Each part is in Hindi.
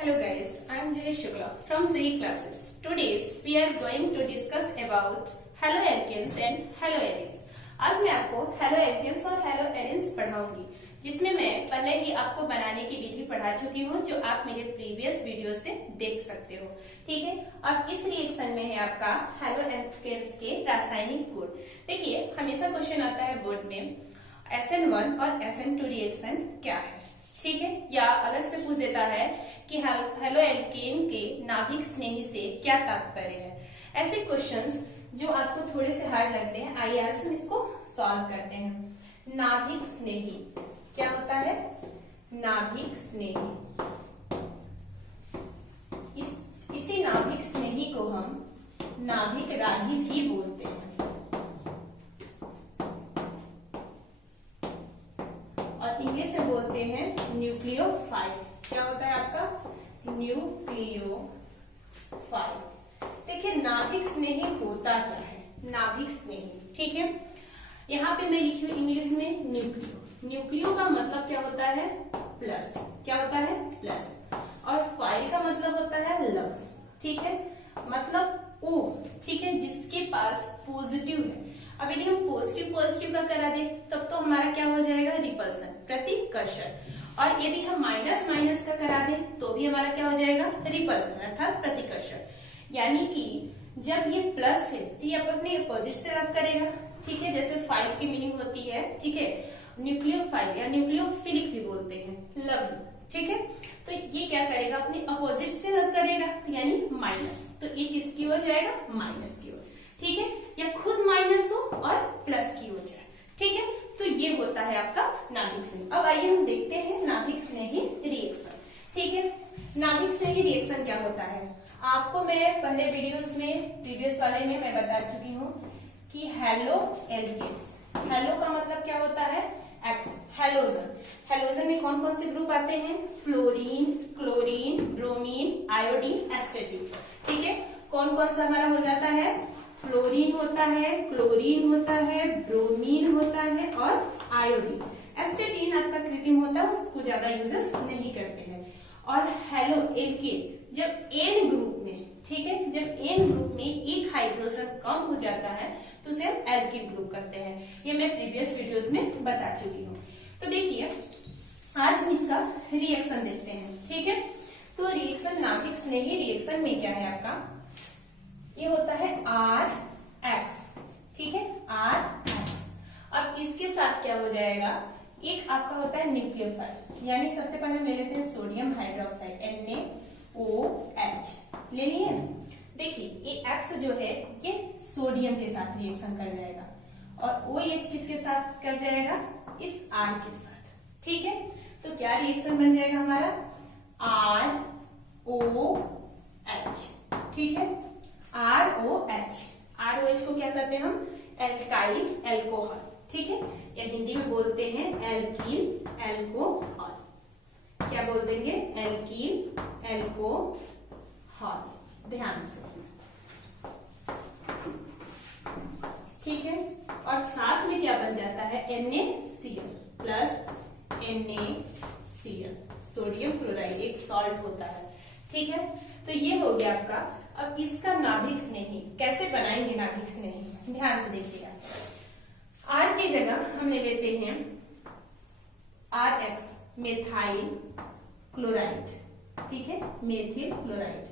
Hello guys, I am Jay Shukla from Zoe classes. Today we are going to discuss about haloalkanes and haloarenes. आज मैं आपको haloalkanes और haloarenes पढ़ाऊंगी, जिसमें मैं पहले ही आपको बनाने की विधि पढ़ा चुकी हूँ, जो आप मेरे प्रीवियस वीडियो से देख सकते हो। ठीक है, अब इस रिएक्शन में है आपका haloalkanes के रासायनिक गुण। देखिए, हमेशा क्वेश्चन आता है बोर्ड में SN1 और SN2 रिएक्शन क्या है, ठीक है, या अलग से पूछ देता है कि हेलोएल्केन के नाभिक स्नेही से क्या तात्पर्य है। ऐसे क्वेश्चंस जो आपको थोड़े से हार्ड लगते हैं, आइए आज हम इसको सॉल्व करते हैं। नाभिक स्नेही क्या होता है? नाभिक स्नेही, इसी नाभिक स्नेही को हम नाभिक राही भी बोलते हैं, और इंग्लिश से बोलते हैं न्यूक्लियोफाइल। क्या होता है आपका? न्यूक्लियोफाइल। देखिए, नाभिक स्नेही होता क्या है? नाभिक स्नेही, ठीक है, यहाँ पे मैं लिखी हूँ इंग्लिश में न्यूक्लियो। न्यूक्लियो का मतलब क्या होता है? प्लस। क्या होता है? प्लस। और फाइल का मतलब होता है लव, ठीक है, मतलब ओ, ठीक है, जिसके पास पॉजिटिव है। अब यदि हम पॉजिटिव पॉजिटिव का करा दे तब तो हमारा क्या हो जाएगा? रिपल्सन, प्रतिकर्षण। और यदि हम माइनस माइनस का करा दे तो भी हमारा क्या हो जाएगा? रिपल्सन अर्थात प्रतिकर्षण। यानी कि जब ये प्लस है तो ये अपने अपोजिट से लव करेगा, ठीक है, जैसे फाइल की मीनिंग होती है, ठीक है, न्यूक्लियोफाइल या न्यूक्लियोफिलिक भी बोलते हैं, लव, ठीक है। तो ये क्या करेगा? अपने अपोजिट से लव करेगा, यानी माइनस। तो ये किसकी ओर जाएगा? माइनस की ओर, ठीक है, या खुद माइनस हो और प्लस की ओर जाए, ठीक है। तो ये होता है आपका नाभिक स्नेही। अब आइए हम देखते हैं नाभिक स्नेही रिएक्शन, ठीक है। नाभिक स्नेही रिएक्शन क्या होता है? आपको मैं पहले वीडियोस में, प्रीवियस वाले में मैं बता चुकी हूँ कि हेलोएल्केन्स, हेलो का मतलब क्या होता है? X, halogen. हेलोजन में कौन कौन से ग्रुप आते हैं? फ्लोरीन, क्लोरीन, ब्रोमीन, आयोडीन, एस्टेटिन, ठीक है। कौन कौन सा हमारा हो जाता है? फ्लोरीन होता है, क्लोरीन होता है, ब्रोमीन होता है और आयोडीन। एस्टेटिन आपका कृत्रिम होता है, उसको ज्यादा यूजेस नहीं करते हैं। और हेलोएल्केन जब एन ग्रुप में, ठीक है, जब एन ग्रुप में एक हाइड्रोजन कम हो जाता है तो उसे हम एल्किल ग्रुप करते हैं। ये मैं प्रीवियस वीडियोस में बता चुकी हूँ। तो देखिए, आज हम इसका रिएक्शन देखते हैं, ठीक है। तो रिएक्शन नाभिक स्नेही रिएक्शन में क्या है आपका? ये होता है RX, ठीक है, RX। अब इसके साथ क्या हो जाएगा? एक आपका होता है न्यूक्लियोफाइल, यानी सबसे पहले हम ले लेते हैं सोडियम हाइड्रोक्साइड, NaOH ले लिए। देखिए, ये X जो है ये सोडियम के साथ रिएक्शन कर जाएगा, और OH किसके साथ कर जाएगा? इस R के साथ, ठीक है। तो क्या रिएक्शन बन जाएगा हमारा? ROH, ठीक है, ROH। ROH को क्या कहते हैं हम? एल्काइल एल्कोहल, ठीक है, या हिंदी में बोलते हैं एल्कील एल्कोहल। क्या बोल देंगे? एल्कील एल्कोहल, ध्यान से, ठीक है। और साथ में क्या बन जाता है? NaCl plus NaCl, sodium chloride, एक सॉल्ट होता है, ठीक है। तो ये हो गया आपका। अब इसका नाभिक स्नेही कैसे बनाएंगे? नाभिक स्नेही ध्यान से देखिएगा। R की जगह हम ले लेते हैं RX, मेथाइल क्लोराइड, ठीक है, मेथिल क्लोराइड।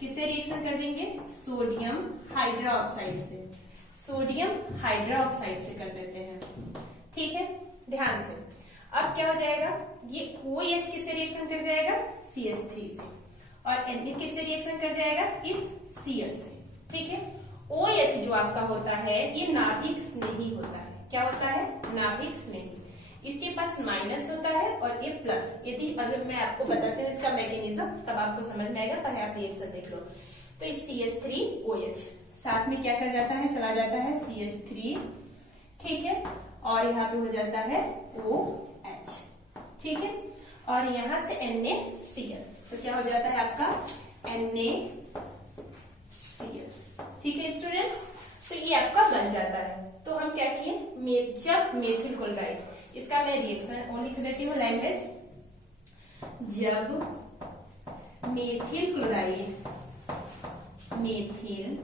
किससे रिएक्शन कर देंगे? सोडियम हाइड्रोक्साइड से, सोडियम हाइड्रोक्साइड से कर देते हैं, ठीक है, ध्यान से। अब क्या हो जाएगा? ये OH किससे रिएक्शन कर जाएगा? CH3 से, और Na किससे रिएक्शन कर जाएगा? इस Cl से, ठीक है। OH जो आपका होता है ये नाभिक स्नेही होता है। क्या होता है? नाभिक स्नेही। इसके पास माइनस होता है और ये प्लस। यदि अगर मैं आपको बताती हूँ इसका मैकेनिज्म, तब आपको समझ में आएगा, पहले आप रिएक्शन देख लो। तो इस CH3OH साथ में क्या कर जाता है? चला जाता है CH3, ठीक है, और यहाँ पे हो जाता है OH, ठीक है, और यहाँ से NaCl, तो क्या हो जाता है आपका? NaCl, ठीक है स्टूडेंट्स। तो ये आपका बन जाता है। तो हम क्या किए? जब मेथिल क्लोराइड, इसका मैं रिएक्शन और लिख देती हूँ लैंग्वेज, जब मेथिल क्लोराइड, मेथिल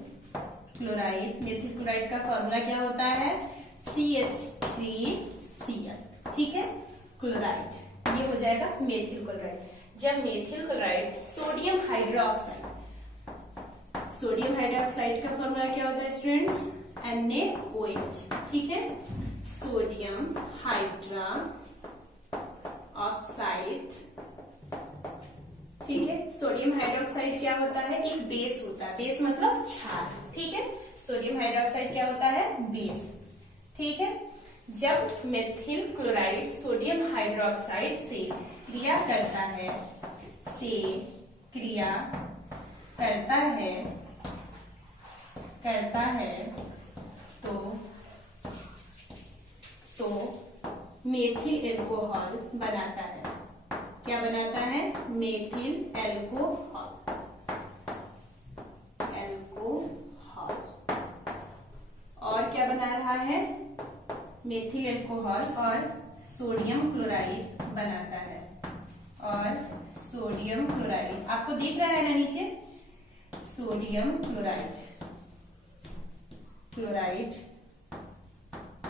क्लोराइड का फॉर्मूला क्या होता है? CH3Cl, ठीक है, क्लोराइड, ये हो जाएगा मेथिल क्लोराइड। जब मेथिल क्लोराइड सोडियम हाइड्रोक्साइड का फॉर्मूला क्या होता है स्टूडेंट्स? NaOH, ठीक है, सोडियम हाइड्रोक्साइड, ठीक है। सोडियम हाइड्रोक्साइड क्या होता है? एक बेस होता है, बेस मतलब क्षार, ठीक है। सोडियम हाइड्रोक्साइड क्या होता है? बेस, ठीक है। जब मेथिल क्लोराइड सोडियम हाइड्रोक्साइड से क्रिया करता है तो मेथिल एल्कोहल बनाता है। क्या बनाता है? Methyl alcohol. और क्या बना रहा है? मेथिल एल्कोहल और सोडियम क्लोराइड बनाता है, और सोडियम क्लोराइड आपको दिख रहा है ना नीचे? सोडियम क्लोराइड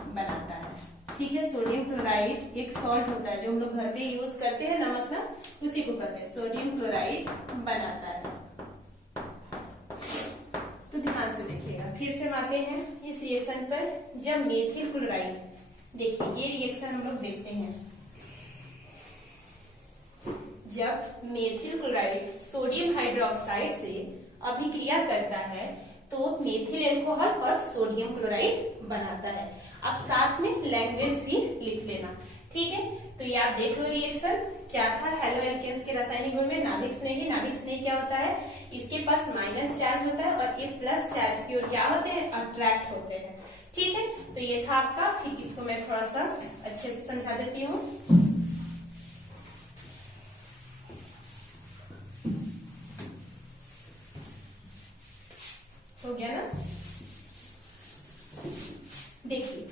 बनाता है, ठीक है। सोडियम क्लोराइड एक सॉल्ट होता है जो हम लोग घर पे यूज करते हैं, नमक ना, उसी को कहते हैं सोडियम क्लोराइड बनाता है। तो ध्यान से देखिएगा, फिर से आते हैं इस रिएक्शन पर। जब मेथिल क्लोराइड, देखिए ये रिएक्शन हम लोग देखते हैं। जब मेथिल क्लोराइड सोडियम हाइड्रोक्साइड से अभिक्रिया करता है तो मेथिल एल्कोहल और सोडियम क्लोराइड बनाता है। अब साथ में लैंग्वेज भी लिख लेना, ठीक है। तो ये आप देख लो रिएक्शन क्या था। हेलो एल्केन्स के रासायनिक गुण में नाभिक स्नेही। नाभिक स्नेही क्या होता है? इसके पास माइनस चार्ज होता है और ये प्लस चार्ज की ओर क्या होते हैं? अट्रैक्ट होते हैं, ठीक है। तो ये था आपका। फिर इसको मैं थोड़ा सा अच्छे से समझा देती हूँ। हो गया ना? देखिए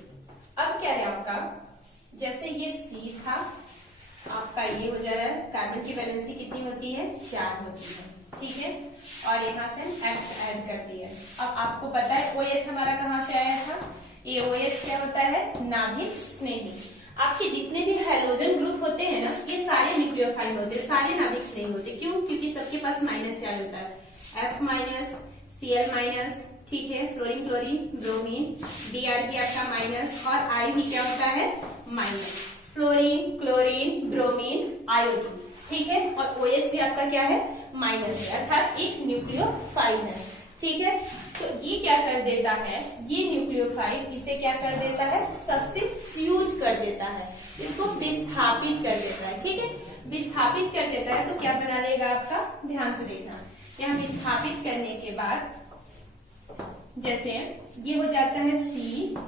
अब क्या है आपका, जैसे ये C था आपका, ये हो जा रहा है। कार्बन की वैलेंसी कितनी होती है? 4 होती है, ठीक है। और यहाँ से X ऐड कर दिया। अब आपको पता है OH हमारा कहाँ से आया था? ये OH क्या होता है? नाभिक स्नेही। आपके जितने भी हाइड्रोजन ग्रुप होते हैं ना, ये सारे न्यूक्लियोफाइल होते हैं, सारे नाभिक स्नेही होते हैं। क्यों? क्योंकि सबके पास माइनस चार्ज होता है। F माइनस, Cl माइनस, ठीक है, फ्लोरीन क्लोरीन ब्रोमीन, Br आपका माइनस, और I भी क्या होता है? Minus. Fluorine chlorine bromine iodine, ठीक है। और OH भी आपका क्या है? माइनस है, अर्थात एक न्यूक्लियोफाइल है, ठीक है। तो ये क्या कर देता है? ये न्यूक्लियोफाइल इसे क्या कर देता है? सब्स्टिट्यूट कर देता है, इसको विस्थापित कर देता है, ठीक है। विस्थापित कर देता है तो क्या बना लेगा आपका? ध्यान से देखना। यहाँ विस्थापित करने के बाद जैसे ये हो जाता है C,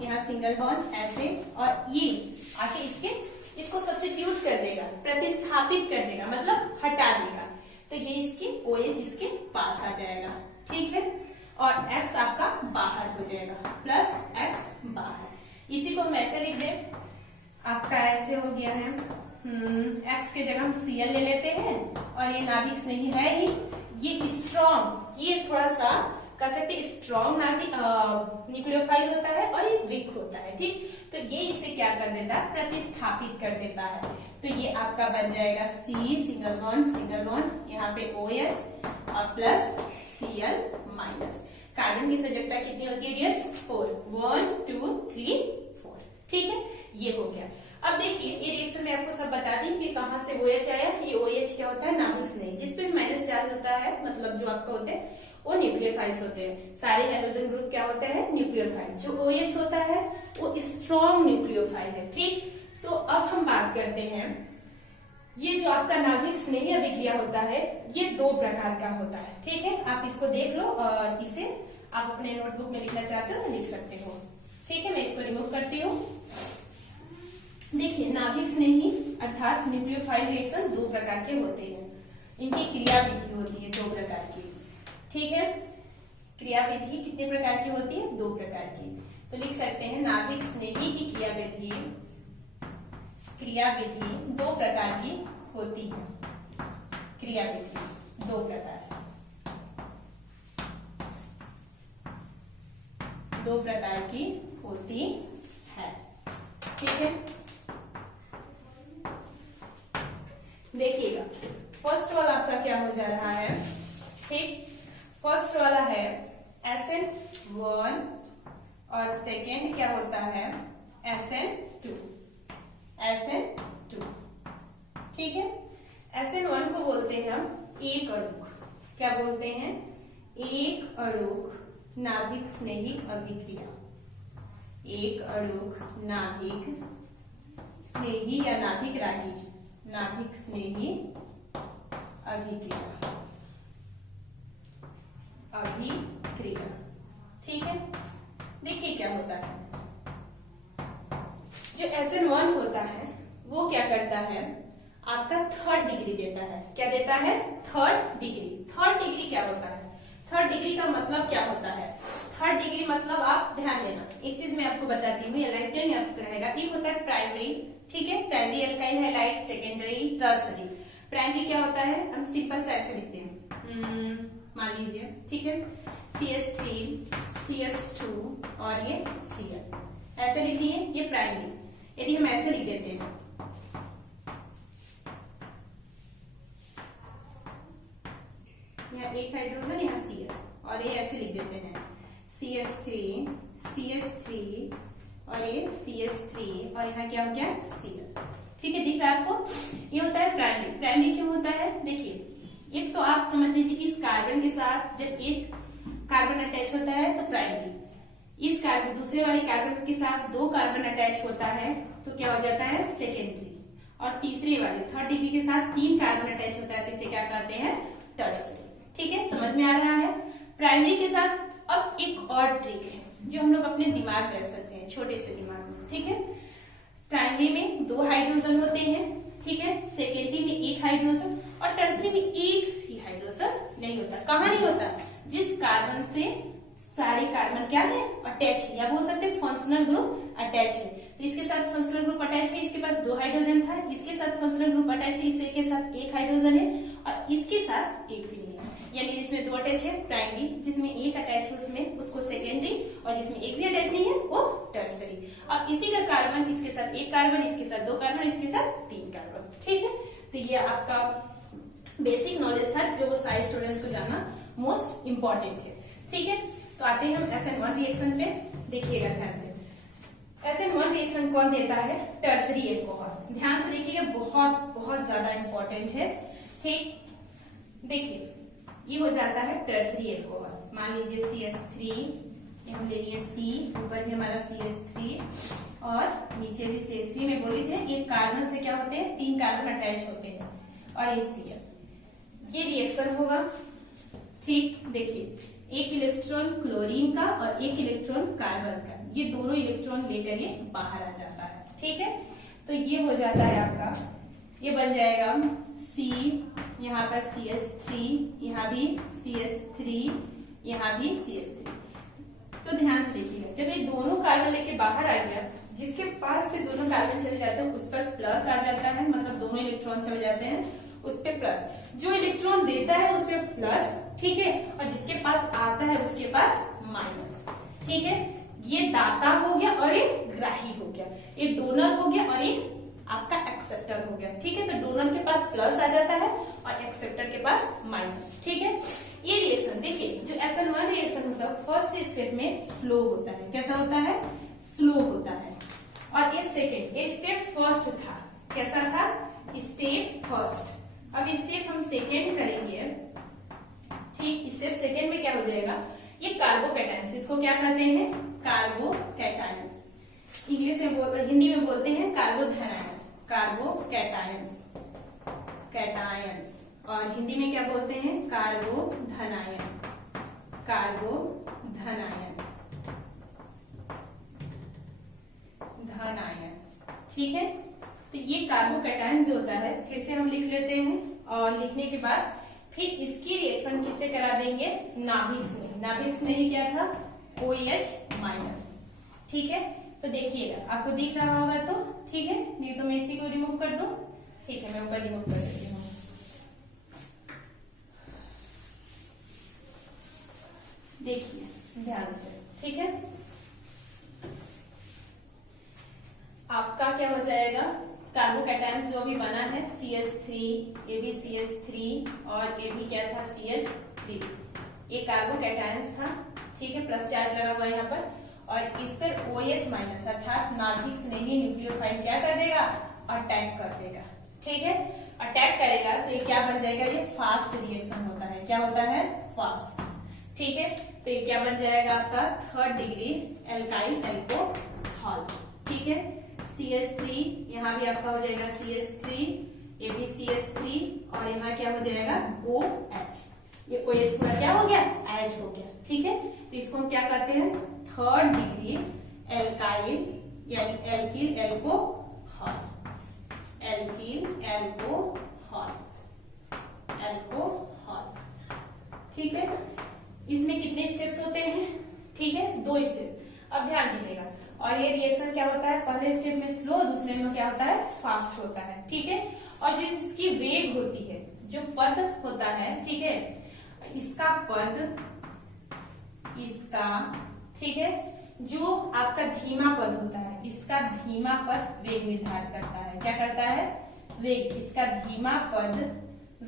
यहाँ सिंगल बॉन्ड ऐसे, और ये आके इसको सब्स्टिट्यूट कर देगा, प्रतिस्थापित कर देगा, मतलब हटा देगा। तो ये इसके OH इसके पास आ जाएगा, ठीक है। और X आपका बाहर हो जाएगा, प्लस X बाहर। इसी को हम ऐसे लिख दें, आपका ऐसे हो गया है। X के जगह हम Cl ले लेते हैं, और ये नाभिक स्नेही है ही, ये स्ट्रॉन्ग, ये थोड़ा सा कह सकते स्ट्रॉन्ग नाभिक न्यूक्लियोफाइल होता है और ये वीक होता है, ठीक। तो ये इसे क्या कर देता है? प्रतिस्थापित कर देता है। तो ये आपका बन जाएगा C सिंगल बॉन्ड, यहाँ पे OH और प्लस Cl माइनस। कार्बन की सजगता कितनी होती है डियर्स? 4, 1 2 3 4, ठीक है। ये हो गया। अब देखिए ये रिएक्शन में आपको सब बता दी कि कहाँ से OH आया। ये OH क्या होता है? नाभिक स्नेही। जिसपे माइनस चार्ज होता है, मतलब जो आपका होते हैं वो न्यूक्लियोफाइल्स होते हैं। सारे हाइड्रोजन ग्रुप क्या होते हैं? न्यूक्लियोफाइल। जो OH होता है वो स्ट्रॉन्ग न्यूक्लियोफाइल है, ठीक। तो अब हम बात करते हैं, ये जो आपका नाभिक स्नेही अभिक्रिया होता है ये 2 प्रकार का होता है, ठीक है। आप इसको देख लो और इसे आप अपने नोटबुक में लिखना चाहते हो तो लिख सकते हो, ठीक है। मैं इसको रिमूव करती हूँ। देखिए नाभिक स्नेही अर्थात न्यूक्लियोफाइल रिएक्शन 2 प्रकार के होते हैं। इनकी क्रियाविधि होती है 2 प्रकार की, ठीक है। क्रियाविधि कितने प्रकार की होती है? 2 प्रकार की। तो लिख सकते हैं नाभिक स्नेही की क्रियाविधि 2 प्रकार की होती है। क्रियाविधि 2 प्रकार दो प्रकार की होती है। ठीक है, देखिएगा फर्स्ट वाला आपका क्या हो जा रहा है। ठीक, फर्स्ट वाला है SN1 और सेकेंड क्या होता है SN2। SN2, ठीक है। SN1 को बोलते हैं हम एक अणुक, क्या बोलते हैं, एक अणुक नाभिक स्नेही अभिक्रिया। एक अणुक नाभिक स्नेही या नाभिक राही, नाभिक स्नेही अभिक्रिया, अभिक्रिया। ठीक है, देखिए क्या होता है, जो SN1 होता है वो क्या करता है, आपका थर्ड डिग्री देता है। क्या देता है, थर्ड डिग्री। थर्ड डिग्री क्या होता है, थर्ड डिग्री का मतलब क्या होता है, थर्ड डिग्री मतलब आप ध्यान देना, एक चीज मैं आपको बताती हूँ, लाइफ आपको रहेगा। एक होता है प्राइमरी, ठीक है, primary alkyl halide, secondary, tertiary. Primary क्या होता है, हम सिंपल से ऐसे लिखते हैं, मान लीजिए, ठीक है, CH3, CH2 और ये Cl, ऐसे लिखिए, ये प्राइमरी। यदि हम ऐसे लिख देते हैं, यहाँ एक हाइड्रोजन, यहाँ Cl, और ये ऐसे लिख देते हैं CH3, CH3 और ये CH3 और यहाँ क्या हो गया Cl। ठीक है, दिख रहा है आपको, ये होता है प्राइमरी। प्राइमरी क्यों होता है, देखिए, एक तो आप समझ लीजिए इस कार्बन के साथ जब एक कार्बन अटैच होता है तो प्राइमरी, इस कार्बन दूसरे वाले कार्बन के साथ दो कार्बन अटैच होता है तो क्या हो जाता है सेकेंडरी, और तीसरे वाले थर्ड डिग्री के साथ तीन कार्बन अटैच होता है तो इसे क्या कहते हैं टर्सरी। ठीक है, समझ में आ रहा है। प्राइमरी के साथ अब एक और ट्रिक है जो हम लोग अपने दिमाग में रख सकते हैं, छोटे से दिमाग में। ठीक है, प्राइमरी में दो हाइड्रोजन होते हैं, ठीक है, सेकेंडरी में एक हाइड्रोजन और टर्सरी में एक ही हाइड्रोजन नहीं होता। कहाँ नहीं होता, जिस कार्बन से सारे कार्बन क्या है अटैच है, या बोल सकते हैं फंक्शनल ग्रुप अटैच है। तो इसके साथ फंक्शनल ग्रुप अटैच है, इसके पास दो हाइड्रोजन था, इसके साथ फंक्शनल ग्रुप अटैच है, इसके साथ एक हाइड्रोजन है और इसके साथ एक भी नहीं है, यानी इसमें दो अटैच है प्राइमरी, जिसमें एक अटैच है उसमें उसको सेकेंडरी, और जिसमें एक भी अटैच नहीं है वो टर्सरी। अब इसी का कार्बन इसके साथ एक कार्बन, इसके साथ दो कार्बन, इसके साथ तीन कार्बन। ठीक है, तो ये आपका बेसिक नॉलेज था जो वो सारे स्टूडेंट्स को जानना मोस्ट इंपॉर्टेंट है। ठीक है, तो आते हैं हम SN1 रिएक्शन पे, देखिएगा ध्यान से। SN1 रिएक्शन कौन देता है, टर्सरी एल्कोहल। ध्यान से देखिएगा, बहुत बहुत ज्यादा इंपॉर्टेंट है। ठीक, देखिए ये हो जाता है टर्सरी एल्कोहल। मान लीजिए CH3, हम ले लिए C, ऊपर भी हमारा CH3 और नीचे भी CH3। मैं बोल रही थी एक कार्बन से क्या होते हैं, तीन कार्बन अटैच होते हैं और ये Cl। ये रिएक्शन होगा। ठीक, देखिए एक इलेक्ट्रॉन क्लोरीन का और एक इलेक्ट्रॉन कार्बन का, ये दोनों इलेक्ट्रॉन लेकर ये बाहर आ जाता है। ठीक है, तो ये हो जाता है आपका, ये बन जाएगा C, यहाँ पर CH3, यहाँ भी CH3, यहाँ भी CH3। तो ध्यान से देखिएगा, जब ये दोनों कार्बन लेके बाहर आ गया, जिसके पास से दोनों कार्बन चले जाते हैं उस पर प्लस आ जाता है, मतलब दोनों इलेक्ट्रॉन चले जाते हैं उस पे प्लस, जो इलेक्ट्रॉन देता है उस पे प्लस, ठीक है, और जिसके पास आता है उसके पास माइनस। ठीक है, ये दाता हो गया और ये ग्राही हो गया, ये डोनर हो गया और ये आपका एक्सेप्टर हो गया। ठीक है, तो डोनर के पास प्लस आ जाता है और एक्सेप्टर के पास माइनस। ठीक है, ये रिएक्शन देखिए, जो SN1 रिएक्शन होता है फर्स्ट स्टेप में स्लो होता है। कैसा होता है, स्लो होता है। और ये सेकेंड, ये स्टेप फर्स्ट था, कैसा था, स्टेप फर्स्ट। अब स्टेप हम सेकेंड करेंगे। ठीक, स्टेप सेकेंड में क्या हो जाएगा, ये कार्बोकैटायंस, इसको क्या कहते हैं, कार्बोकैटायंस। इंग्लिश में हिंदी में बोलते हैं कार्बोधनायन, कार्बोकैटायंस, कैटायंस, और हिंदी में क्या बोलते हैं, कार्बोधनायन, कार्बोधनायन, धनायन। ठीक है, तो ये कार्बोकैटायंस जो होता है, फिर से हम लिख लेते हैं, और लिखने के बाद फिर इसकी रिएक्शन किससे करा देंगे, नाभिक स्नेही। नाभिक स्नेही क्या था, OH माइनस। ठीक है, तो देखिएगा आपको दिख रहा होगा तो ठीक है, नहीं तो मैं इसी को रिमूव कर दूं। ठीक है, मैं ऊपर रिमूव कर देती हूँ। देखिए ध्यान से, ठीक है, CH3, ये भी CH3 और ये भी क्या था CH3। ये कार्बोकैटायंस था, ठीक है, प्लस चार्ज लगा हुआ है यहाँ पर। और इस पर OH माइनस अर्थात नाभिक स्नेही न्यूक्लियोफाइल क्या कर देगा, अटैक कर देगा, ठीक है। अटैक करेगा तो ये क्या बन जाएगा, ये फास्ट रिएक्शन होता है। क्या होता है, फास्ट, ठीक है। तो ये क्या बन जाएगा आपका 3rd डिग्री एल्काइल अल्कोहल, ठीक है। CH3 यहाँ भी आपका हो जाएगा CH3, ये भी CH3 और यहाँ क्या हो जाएगा OH। ये OH पूरा क्या हो गया, H हो गया, ठीक है। तो इसको हम क्या करते हैं, 3rd डिग्री एल्काइल यानी alkyl alcohol, alkyl alcohol, alcohol, ठीक है। इसमें कितने स्टेप्स होते हैं, ठीक है, 2 स्टेप। अब ध्यान दीजिएगा। और ये रिएक्शन क्या होता है, पहले स्टेप में स्लो, दूसरे में क्या होता है, फास्ट होता है, ठीक है। और जो इसकी वेग होती है, जो पद होता है, ठीक है, इसका पद, इसका, ठीक है, जो आपका धीमा पद होता है, इसका धीमा पद वेग निर्धारण करता है। क्या करता है, वेग, इसका धीमा पद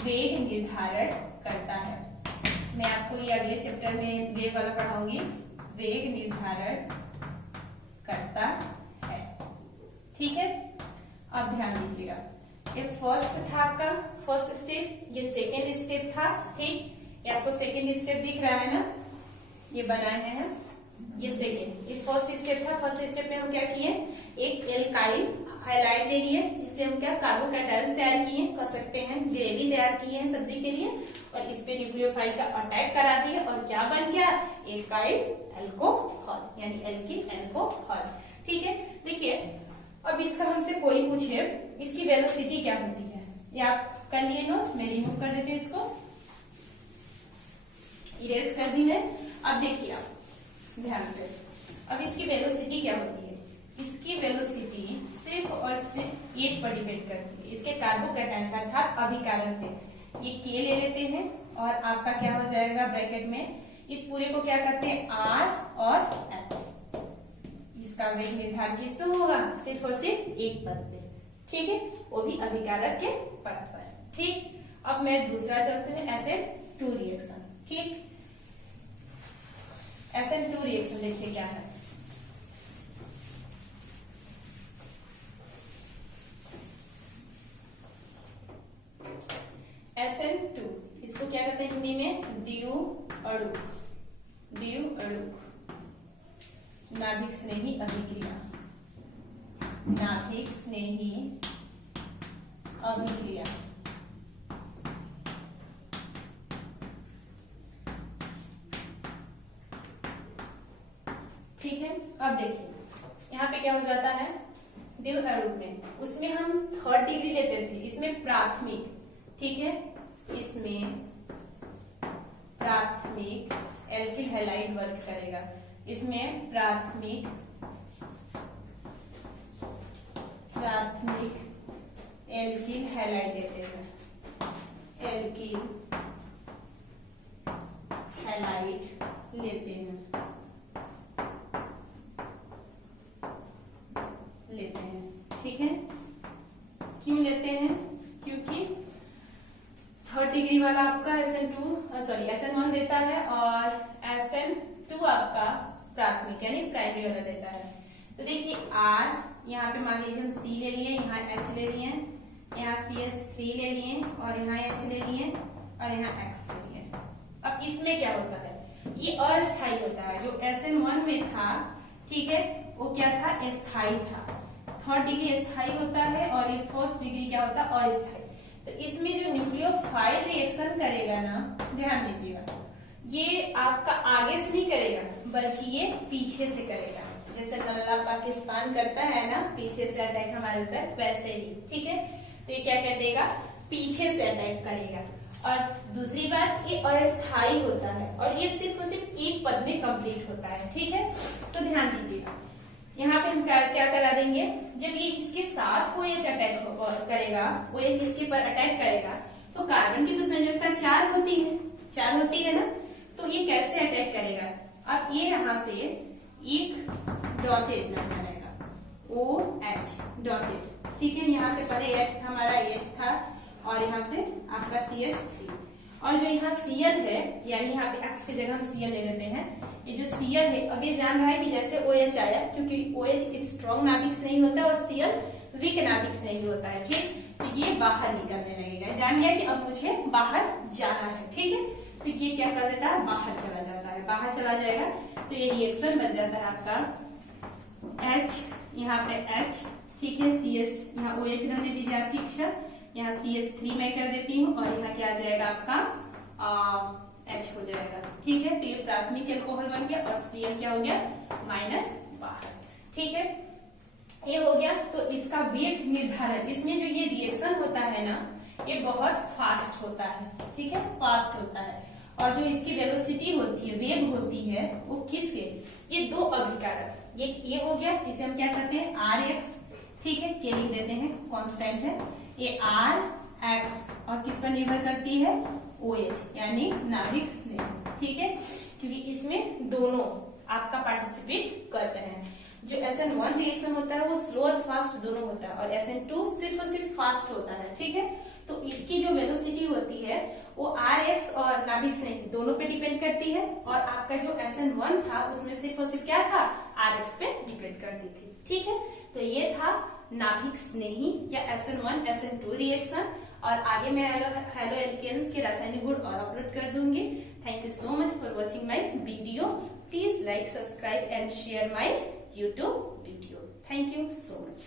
वेग निर्धारण करता है। मैं आपको ये अगले चैप्टर में वेग वाला पढ़ाऊंगी, वेग निर्धारण करता है, ठीक है। अब ध्यान दीजिएगा, ये फर्स्ट था आपका फर्स्ट स्टेप, ये सेकेंड स्टेप था, ठीक। ये आपको सेकेंड स्टेप दिख रहा है ना, ये बनाए हैं, ये सेकेंड, ये फर्स्ट स्टेप था। फर्स्ट स्टेप में हम क्या किए, एक एल्काइल हाइलाइट ले लिए, जिससे हम क्या कार्बोकैटायंस तैयार किए, कर सकते हैं ग्रेवी तैयार किए हैं सब्जी के लिए, और इस पे न्यूक्लियोफाइल का अटैक करा दिए, और क्या बन गया, एल्काइल अल्कोहल यानी एल्किल अल्कोहल, ठीक है। देखिए, अब इसका हमसे कोई पूछे इसकी वेलोसिटी क्या होती है, ये आप कर लिए नोट्स, मैं रिमूव कर देती हूँ इसको, इरेज कर दी है। अब देखिए आप ध्यान से, अब इसकी वेलोसिटी क्या होती है, इसकी वेलोसिटी सिर्फ और सिर्फ एक पर डिपेंड करती है, इसके कार्बोकैटायंस अर्थात अभिकारक थे। ये K ले लेते हैं और आपका क्या हो जाएगा ब्रैकेट में, इस पूरे को क्या करते हैं R और X। इसका वेग निर्धारण किस पे होगा, सिर्फ और सिर्फ एक पद पे, ठीक है, वो भी अभिकारक के पद पर, ठीक। अब मैं दूसरा चलते हैं SN2 रिएक्शन, ठीक। SN2 रिएक्शन देखिए क्या है, SN2, इसको क्या कहते हैं हिंदी में, द्विअणु, द्विअणु नाभिक स्नेही अभिक्रिया, नाभिक स्नेही अभिक्रिया, ठीक है। अब देखिए यहाँ पे क्या हो जाता है, द्विअणु में, उसमें हम 3rd डिग्री लेते थे, इसमें प्राथमिक, ठीक है, इसमें प्राथमिक एल्किल हैलाइड वर्क करेगा, इसमें प्राथमिक एल्किल हैलाइड लेते हैं, एल्किल हैलाइड लेते हैं, ठीक है। क्यों लेते हैं, क्योंकि 3rd डिग्री वाला आपका SN1 देता है और SN2 आपका प्राथमिक यानी प्राइमरी वाला देता है। तो देखिए R, यहाँ पे मान लीजिए हम C ले लिए, यहाँ H ले लिए, यहाँ CH3 ले लिए और यहाँ H ले लिए और यहाँ X ले लिए। अब इसमें क्या होता है, ये अस्थायी होता है, जो SN1 में था, ठीक है, वो क्या था, अस्थायी था। 3rd डिग्री स्थायी होता है और ये 1st डिग्री क्या होता है, अस्थायी। तो इसमें जो न्यूक्लियोफाइल रिएक्शन करेगा ना, ध्यान दीजिएगा, ये आपका आगे से नहीं करेगा बल्कि ये पीछे से करेगा, जैसे नल्ला पाकिस्तान करता है ना, पीछे से अटैक हमारे ऊपर, वैसे ही, ठीक है। तो ये क्या कर देगा, पीछे से अटैक करेगा। और दूसरी बात, ये अस्थायी होता है और ये सिर्फ और सिर्फ एक पद में कंप्लीट होता है, ठीक है। तो ध्यान दीजिएगा, यहाँ पे हम क्या करा देंगे, जब ये इसके साथ OH अटैक करेगा, OH इसके पर अटैक करेगा, तो कार्बन की तो संयोजकता 4 होती है ना, तो ये कैसे अटैक करेगा, अब ये यहाँ से एक डॉटेड लाइन बनाएगा, OH डॉटेड, ठीक है। यहाँ से पहले H था हमारा, H था और यहाँ से आपका CH3 और जो यहाँ Cl है यानी यहाँ पे X की जगह हम Cl ले लेते हैं। ये जो Cl है अब ये जान रहा है कि जैसे OH आया, क्योंकि OH स्ट्रॉन्ग नाभिक से नहीं होता और Cl वीक नाभिक से नहीं होता है, ठीक। तो ये बाहर निकलने लगेगा, जान गया कि अब मुझे बाहर जाना है, ठीक है। तो ये क्या कर देता है, बाहर चला जाता है, बाहर चला जाएगा। तो ये रिएक्शन बन जाता है आपका H, यहाँ पे H, ठीक है, CH, यहाँ OH रहने दीजिए आपकी अक्षर, यहाँ CH3 मैं कर देती हूँ और यहाँ क्या आ जाएगा आपका H हो जाएगा, ठीक है। तो ये प्राथमिक एल्कोहल बन गया और Cl क्या हो गया, माइनस बाहर, ठीक है। ये हो गया। तो इसका वेग निर्धारण, इसमें जो ये रिएक्शन होता है ना, ये बहुत फास्ट होता है, ठीक है, फास्ट होता है। और जो इसकी वेलोसिटी होती है, वेग होती है, वो किसके, ये दो अभिकारक, ये हो गया, इसे हम क्या करते हैं Rx, ठीक है, के लिख देते हैं, कांस्टेंट है ये Rx, और किस पर निर्भर करती है, OH यानी नाभिक स्नेह, ठीक है, क्योंकि इसमें दोनों आपका पार्टिसिपेट कर रहे हैं। जो SN1 रिएक्शन होता है वो स्लो और फास्ट दोनों होता है और SN2 सिर्फ और सिर्फ फास्ट होता है, ठीक है। तो इसकी जो वेलोसिटी होती है वो Rx और नाभिक स्नेह दोनों पे डिपेंड करती है, और आपका जो SN1 था उसमें सिर्फ और सिर्फ क्या था, Rx पे डिपेंड करती थी, ठीक है। तो ये था नाभिक स्नेही या SN1 SN2 रिएक्शन, और आगे मैं हेलो एल्केन्स के रासायनिक गुण और अपलोड कर दूंगी। Thank you so much for watching my video. Please like, subscribe and share my YouTube video. Thank you so much.